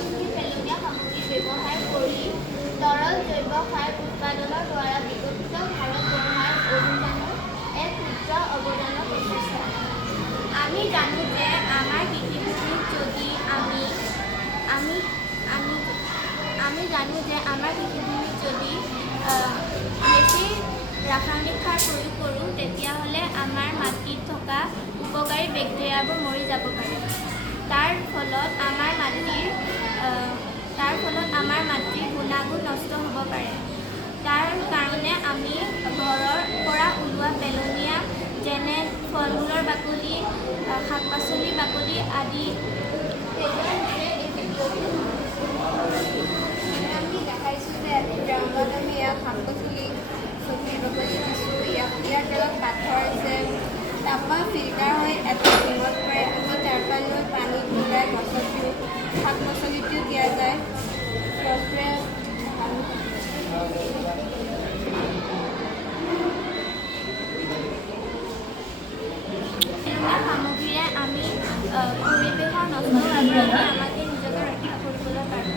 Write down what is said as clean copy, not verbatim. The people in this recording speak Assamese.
অতি পেলনীয়া সামগ্ৰী ব্যৱহাৰ কৰি তৰল জৈৱ সাৰ উৎপাদনৰ দ্বাৰা বিকশিত ভাৰত গঢ়াৰ অভিযানৰ এক ক্ষুদ্ৰ অৱদানৰ প্ৰচেষ্টা। আমি জানো যে আমাৰ কৃষিভূমিত যদি বেছি ৰাসায়নিক সাৰ প্ৰয়োগ কৰোঁ তেতিয়াহ'লে আমাৰ মাটিত থকা উপকাৰী বেক্টেৰিয়াবোৰ মৰি যাব পাৰে। তাৰ ফলত আমাৰ মাটিৰ গুণাগুণ নষ্ট হ'ব পাৰে। তাৰ কাৰণে আমি ঘৰৰ পৰা ওলোৱা পেলনীয়া যেনে ফল-মূলৰ বাকলি, শাক-পাচলিৰ বাকলি আদি আমি দেখাইছোঁ যে গ্ৰাউণ্ডত আমি ইয়াক শাক-পাচলি চব্জিৰ বাকলি দিছোঁ। ইয়াৰ তলত পাথৰ আছে, তাৰপৰা ফিল্টাৰ হৈ এটা টিঙত পৰে। আমি তাৰপৰা লৈ পানী ওলাই গছত দিওঁ, শাক-পাচলিতো দিয়া যায়। গছবোৰে সামগ্ৰীৰে আমি পৰিৱেশৰ নষ্ট হোৱাৰ পৰা আমাকে নিজকে ৰক্ষা কৰিবলৈ পাৰোঁ।